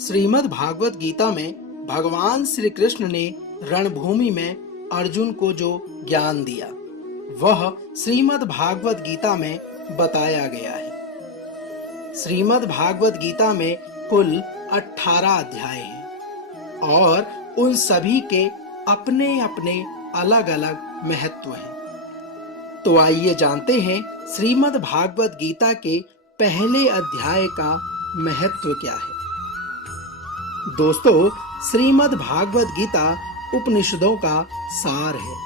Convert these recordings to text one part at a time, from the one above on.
श्रीमद् भागवत गीता में भगवान श्री कृष्ण ने रणभूमि में अर्जुन को जो ज्ञान दिया वह श्रीमद् भागवत गीता में बताया गया है। श्रीमद् भागवत गीता में कुल 18 अध्याय हैं और उन सभी के अपने अपने अलग अलग महत्व हैं। तो आइए जानते हैं श्रीमद् भागवत गीता के पहले अध्याय का महत्व क्या है। दोस्तों, श्रीमद् भागवत गीता उपनिषदों का सार है।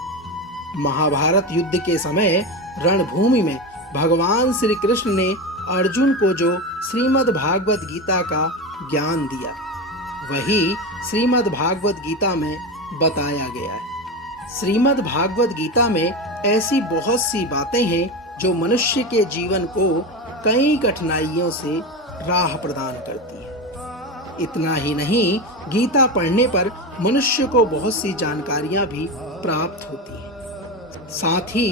महाभारत युद्ध के समय रणभूमि में भगवान श्री कृष्ण ने अर्जुन को जो श्रीमद् भागवत गीता का ज्ञान दिया वही श्रीमद् भागवत गीता में बताया गया है। श्रीमद् भागवत गीता में ऐसी बहुत सी बातें हैं जो मनुष्य के जीवन को कई कठिनाइयों से राह प्रदान करती है। इतना ही नहीं, गीता पढ़ने पर मनुष्य को बहुत सी जानकारियां भी प्राप्त होती हैं। साथ ही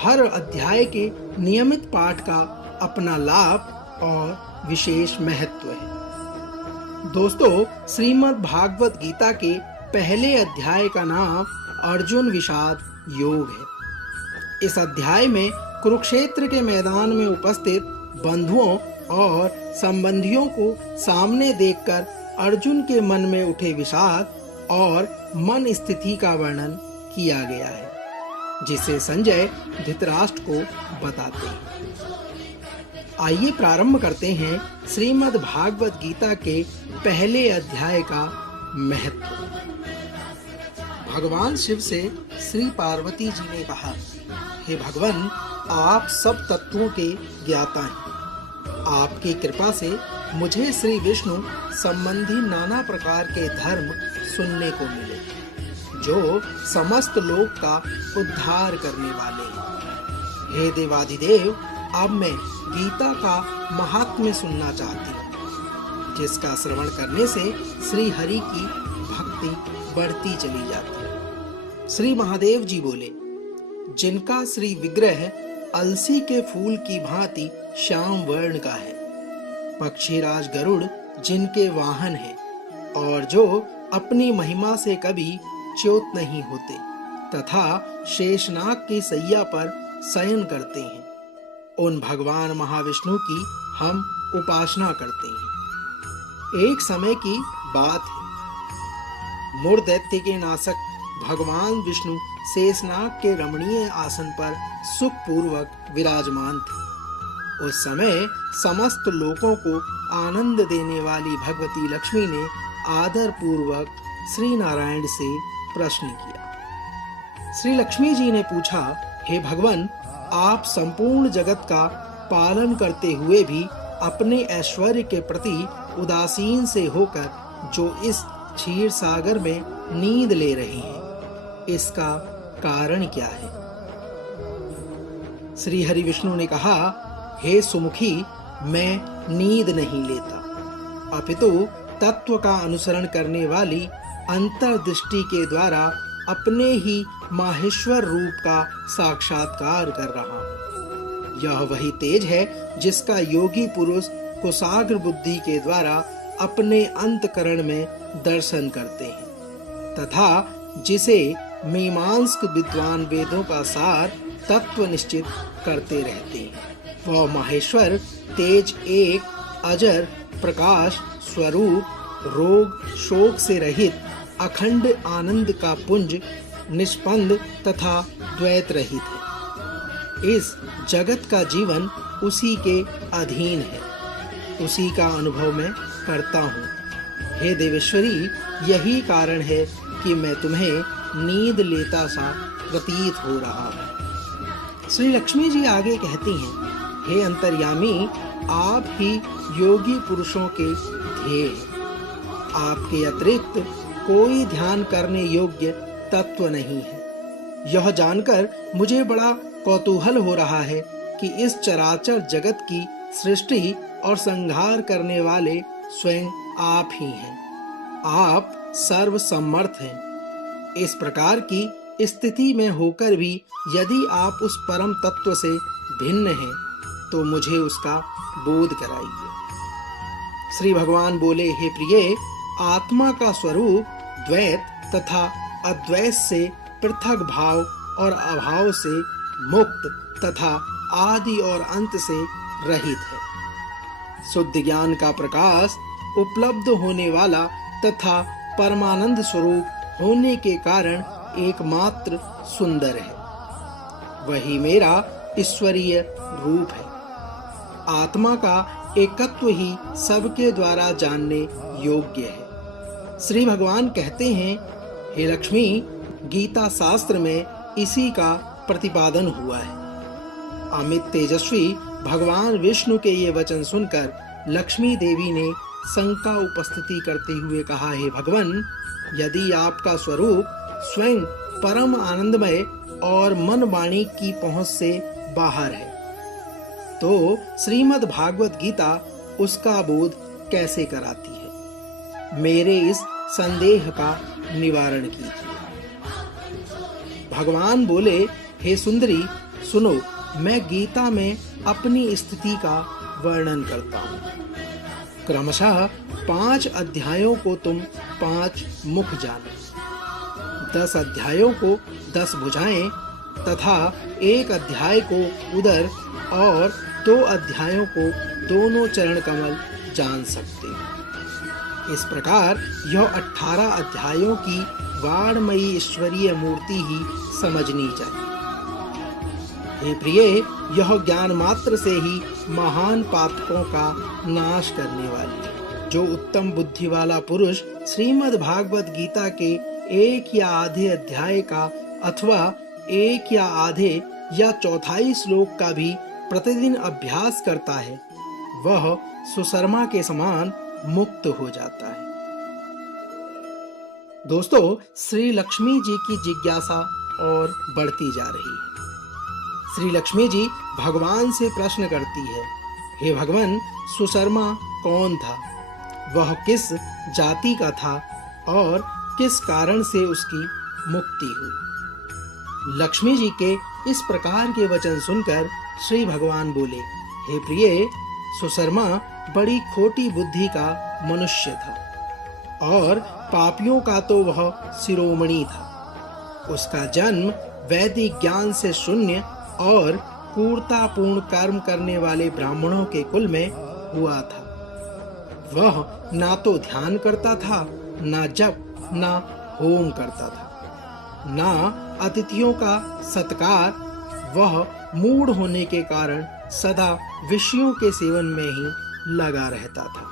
हर अध्याय के नियमित पाठ का अपना लाभ और विशेष महत्व है। दोस्तों, श्रीमद् भागवत गीता के पहले अध्याय का नाम अर्जुन विषाद योग है। इस अध्याय में कुरुक्षेत्र के मैदान में उपस्थित बंधुओं और संबंधियों को सामने देखकर अर्जुन के मन में उठे विषाद और मन स्थिति का वर्णन किया गया है, जिसे संजय धृतराष्ट्र को बताते हैं। आइए प्रारंभ करते हैं श्रीमद् भागवत गीता के पहले अध्याय का महत्व। भगवान शिव से श्री पार्वती जी ने कहा, हे भगवान, आप सब तत्वों के ज्ञाता हैं। आपकी कृपा से मुझे श्री विष्णु संबंधी नाना प्रकार के धर्म सुनने को मिले जो समस्त लोक का उद्धार करने वाले हैं। हे देवाधिदेव, अब मैं गीता का महात्म्य सुनना चाहती हूँ, जिसका श्रवण करने से श्री हरि की भक्ति बढ़ती चली जाती है। श्री महादेव जी बोले, जिनका श्री विग्रह अलसी के फूल की भांति श्याम वर्ण का है, पक्षीराज गरुड़ जिनके वाहन हैं और जो अपनी महिमा से कभी च्युत नहीं होते तथा शेषनाग की सैया पर शयन करते हैं, उन भगवान महाविष्णु की हम उपासना करते हैं। एक समय की बात है, मूर दैत्य के नाशक भगवान विष्णु शेषनाग के रमणीय आसन पर सुखपूर्वक विराजमान थे। उस समय समस्त लोगों को आनंद देने वाली भगवती लक्ष्मी ने आदर पूर्वक श्री नारायण से प्रश्न किया। श्री लक्ष्मी जी ने पूछा, हे भगवान, आप संपूर्ण जगत का पालन करते हुए भी अपने ऐश्वर्य के प्रति उदासीन से होकर जो इस क्षीर सागर में नींद ले रहे हैं, इसका कारण क्या है? श्री हरि विष्णु ने कहा, हे सुमुखी, मैं नींद नहीं लेता, अपितु तत्व का अनुसरण करने वाली अंतर्दृष्टि के द्वारा अपने ही माहेश्वर रूप का साक्षात्कार कर रहा हूँ। यह वही तेज है जिसका योगी पुरुष कुशाग्र बुद्धि के द्वारा अपने अंतकरण में दर्शन करते हैं तथा जिसे मीमांसक विद्वान वेदों का सार तत्व निश्चित करते रहते हैं। वह माहेश्वर तेज एक अजर प्रकाश स्वरूप, रोग शोक से रहित अखंड आनंद का पुंज, निष्पंद तथा द्वैत रहित है। इस जगत का जीवन उसी के अधीन है, उसी का अनुभव मैं करता हूँ। हे देवेश्वरी, यही कारण है कि मैं तुम्हें नींद लेता सा प्रतीत हो रहा है। श्री लक्ष्मी जी आगे कहती हैं, हे अंतर्यामी, आप ही योगी पुरुषों के ध्येय हैं। आपके अतिरिक्त कोई ध्यान करने योग्य तत्व नहीं है। यह जानकर मुझे बड़ा कौतूहल हो रहा है कि इस चराचर जगत की सृष्टि और संहार करने वाले स्वयं आप ही हैं। आप सर्वसमर्थ हैं। इस प्रकार की स्थिति में होकर भी यदि आप उस परम तत्व से भिन्न हैं तो मुझे उसका बोध कराइए। श्री भगवान बोले, हे प्रिय, आत्मा का स्वरूप द्वैत तथा अद्वैत से पृथक भाव और अभाव से मुक्त तथा आदि और अंत से रहित है। शुद्ध ज्ञान का प्रकाश उपलब्ध होने वाला तथा परमानंद स्वरूप होने के कारण एकमात्र सुंदर है। वही मेरा ईश्वरीय रूप है। आत्मा का एकत्व ही सबके द्वारा जानने योग्य है। श्री भगवान कहते हैं, हे लक्ष्मी, गीता शास्त्र में इसी का प्रतिपादन हुआ है। अमित तेजस्वी भगवान विष्णु के ये वचन सुनकर लक्ष्मी देवी ने शंका उपस्थिति करते हुए कहा, हे भगवान, यदि आपका स्वरूप स्वयं परम आनंदमय और मन वाणी की पहुंच से बाहर है, तो श्रीमद् भागवत गीता उसका बोध कैसे कराती है? मेरे इस संदेह का निवारण कीजिए। भगवान बोले, हे सुंदरी, सुनो, मैं गीता में अपनी स्थिति का वर्णन करता हूँ। क्रमशः 5 अध्यायों को तुम 5 मुख जानो, 10 अध्यायों को 10 भुजाएं तथा 1 अध्याय को उदर और 2 अध्यायों को दोनों चरण कमल जान सकते हो। इस प्रकार यह 18 अध्यायों की वाणमयी ईश्वरीय मूर्ति ही समझनी चाहिए। हे प्रिय, यह ज्ञान मात्र से ही महान पातकों का नाश करने वाली है। जो उत्तम बुद्धि वाला पुरुष श्रीमद् भागवत गीता के 1 या आधे अध्याय का अथवा 1 या आधे या चौथाई श्लोक का भी प्रतिदिन अभ्यास करता है, वह सुशर्मा के समान मुक्त हो जाता है। दोस्तों, श्री लक्ष्मी जी की जिज्ञासा और बढ़ती जा रही है। श्री लक्ष्मी जी भगवान से प्रश्न करती है, हे भगवान, सुशर्मा कौन था? वह किस जाति का था और किस कारण से उसकी मुक्ति हुई? लक्ष्मी जी के इस प्रकार के वचन सुनकर श्री भगवान बोले, हे प्रिय, सुशर्मा बड़ी खोटी बुद्धि का मनुष्य था और पापियों का तो वह शिरोमणि था। उसका जन्म वैदिक ज्ञान से शून्य और क्रूरतापूर्ण कर्म करने वाले ब्राह्मणों के कुल में हुआ था। वह ना तो ध्यान करता था, ना जप, ना होम करता था, ना अतिथियों का सत्कार। वह मूढ़ होने के कारण सदा विषयों के सेवन में ही लगा रहता था।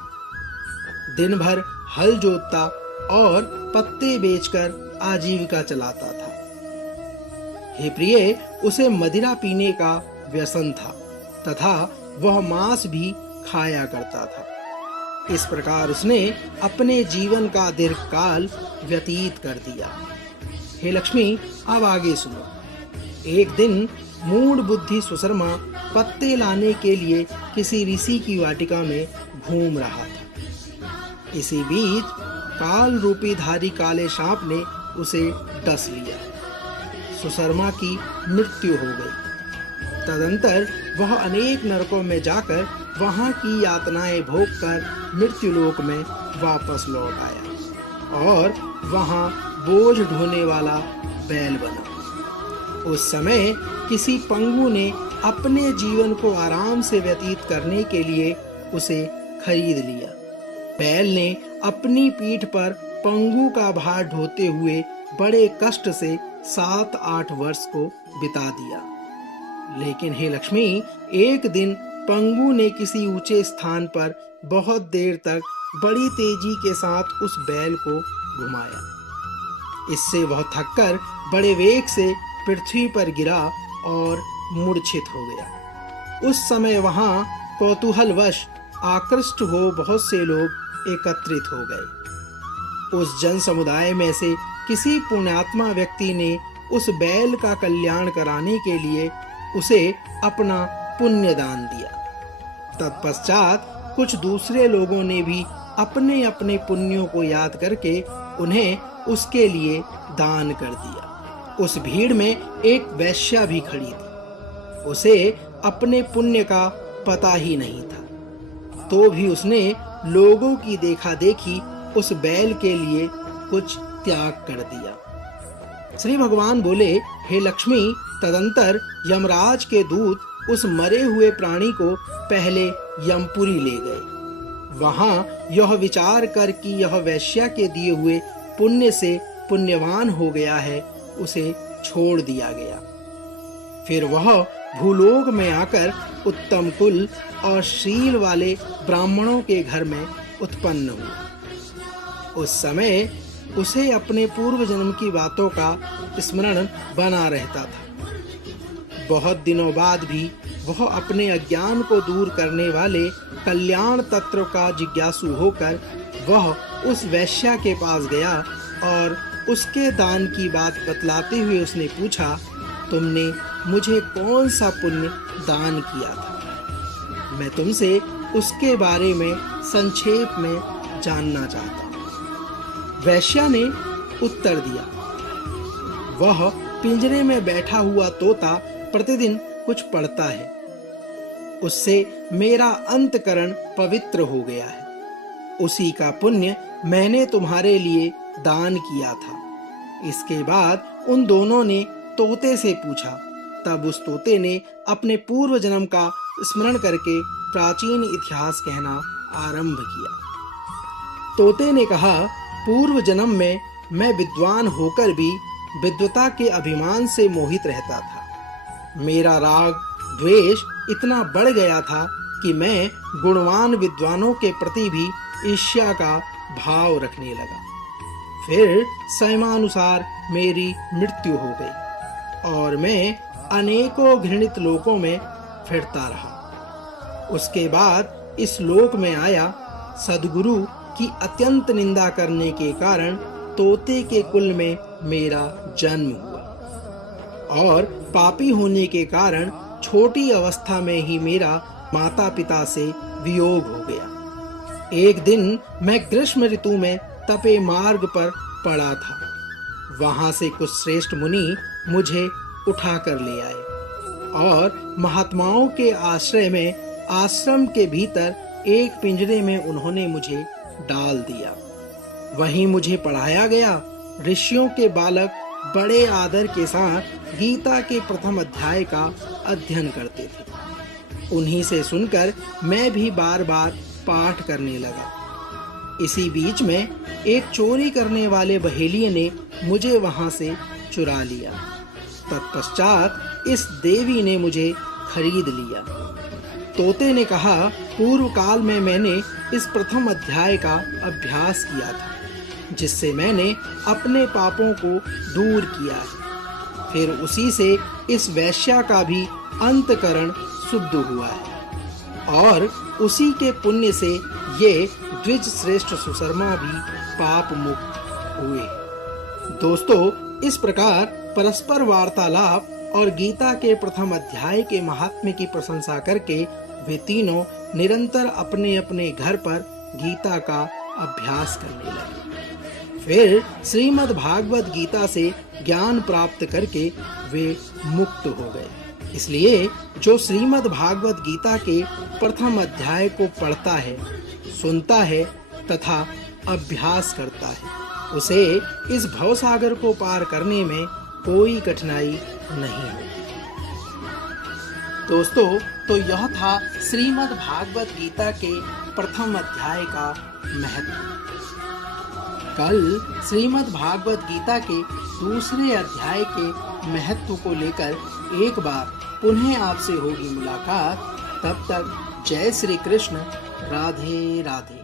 दिन भर हल जोतता और पत्ते बेचकर आजीविका चलाता था। हे प्रिय, उसे मदिरा पीने का व्यसन था तथा वह मांस भी खाया करता था। इस प्रकार उसने अपने जीवन का दीर्घकाल व्यतीत कर दिया। हे लक्ष्मी, अब आगे सुनो। एक दिन मूढ़ बुद्धि सुशर्मा पत्ते लाने के लिए किसी ऋषि की वाटिका में घूम रहा था। इसी बीच काल रूपी धारी काले सांप ने उसे डस लिया। सुशर्मा की मृत्यु हो गई। तदंतर वह अनेक नरकों में जाकर वहां की यातनाएं भोगकर मृत्युलोक में वापस लौट आया और वहां बोझ ढोने वाला बैल बना। उस समय किसी पंगु ने अपने जीवन को आराम से व्यतीत करने के लिए उसे खरीद लिया। बैल ने अपनी पीठ पर पंगु का भार ढोते हुए बड़े कष्ट से 7-8 वर्ष को बिता दिया। लेकिन हे लक्ष्मी, एक दिन पंगु ने किसी ऊंचे स्थान पर बहुत देर तक बड़ी तेजी के साथ उस बैल को घुमाया। इससे वह थककर बड़े वेग से पृथ्वी पर गिरा और मूर्छित हो गया। उस समय वहां कौतूहलवश आकृष्ट हो बहुत से लोग एकत्रित हो गए। उस जन समुदाय में से किसी पुण्यात्मा व्यक्ति ने उस बैल का कल्याण कराने के लिए उसे अपना पुण्य दान दिया। तत्पश्चात कुछ दूसरे लोगों ने भी अपने अपने पुण्यों को याद करके उन्हें उसके लिए दान कर दिया। उस भीड़ में एक वैश्या भी खड़ी थी। उसे अपने पुण्य का पता ही नहीं था, तो भी उसने लोगों की देखा देखी उस बैल के लिए कुछ त्याग कर दिया। श्री भगवान बोले, हे लक्ष्मी, तदंतर यमराज के दूत उस मरे हुए प्राणी को पहले यमपुरी ले गए। वहां यह विचार कर कि यह वैश्या के दिए हुए पुण्य से पुण्यवान हो गया है, उसे छोड़ दिया गया। फिर वह भूलोक में आकर उत्तम कुल और शील वाले ब्राह्मणों के घर में उत्पन्न हुआ। उस समय उसे अपने पूर्व जन्म की बातों का स्मरण बना रहता था। बहुत दिनों बाद भी वह अपने अज्ञान को दूर करने वाले कल्याण तत्व का जिज्ञासु होकर वह उस वैश्या के पास गया और उसके दान की बात बतलाते हुए उसने पूछा, तुमने मुझे कौन सा पुण्य दान किया था? मैं तुमसे उसके बारे में संक्षेप में जानना चाहता हूँ। वैश्या ने उत्तर दिया, वह पिंजरे में बैठा हुआ तोता प्रतिदिन कुछ पढ़ता है, उससे मेरा अंतकरण पवित्र हो गया है। उसी का पुण्य मैंने तुम्हारे लिए दान किया था। इसके बाद उन दोनों ने तोते से पूछा। तब उस तोते ने अपने पूर्व जन्म का स्मरण करके प्राचीन इतिहास कहना आरंभ किया। तोते ने कहा, पूर्व जन्म में मैं विद्वान होकर भी विद्वता के अभिमान से मोहित रहता था। मेरा राग द्वेष इतना बढ़ गया था कि मैं गुणवान विद्वानों के प्रति भी ईर्ष्या का भाव रखने लगा। फिर समयानुसार मेरी मृत्यु हो गई और मैं अनेकों घृणित लोकों में फिरता रहा। उसके बाद इस लोक में आया। सद्गुरु की अत्यंत निंदा करने के कारण तोते के कुल में मेरा जन्म हुआ और पापी होने के कारण छोटी अवस्था में ही मेरा माता पिता से वियोग हो गया। एक दिन मैं ग्रीष्म ऋतु में तपे मार्ग पर पड़ा था। वहां से कुछ श्रेष्ठ मुनि मुझे उठा कर ले आए और महात्माओं के आश्रय में आश्रम के भीतर एक पिंजरे में उन्होंने मुझे डाल दिया। वहीं मुझे पढ़ाया गया। ऋषियों के बालक बड़े आदर के साथ गीता के प्रथम अध्याय का अध्ययन करते थे। उन्हीं से सुनकर मैं भी बार बार पाठ करने लगा। इसी बीच में एक चोरी करने वाले बहेलिये ने मुझे वहां से चुरा लिया। तत्पश्चात इस देवी ने मुझे खरीद लिया। तोते ने कहा, पूर्व काल में मैंने इस प्रथम अध्याय का अभ्यास किया था, जिससे मैंने अपने पापों को दूर किया है। फिर उसी से इस वैश्या का भी अंतकरण शुद्ध हुआ है और उसी के पुण्य से ये द्विज श्रेष्ठ सुशर्मा भी पाप मुक्त हुए। दोस्तों, इस प्रकार परस्पर वार्तालाप और गीता के प्रथम अध्याय के महात्म्य की प्रशंसा करके वे तीनों निरंतर अपने अपने घर पर गीता का अभ्यास करने लगे। फिर श्रीमद् भागवत गीता से ज्ञान प्राप्त करके वे मुक्त हो गए। इसलिए जो श्रीमद् भागवत गीता के प्रथम अध्याय को पढ़ता है, सुनता है तथा अभ्यास करता है, उसे इस भवसागर को पार करने में कोई कठिनाई नहीं होती। दोस्तों, तो यह था श्रीमद् भागवत गीता के प्रथम अध्याय का महत्व। कल श्रीमद् भागवत गीता के दूसरे अध्याय के महत्व को लेकर एक बार पुनः आपसे होगी मुलाकात। तब तक जय श्री कृष्ण। राधे राधे।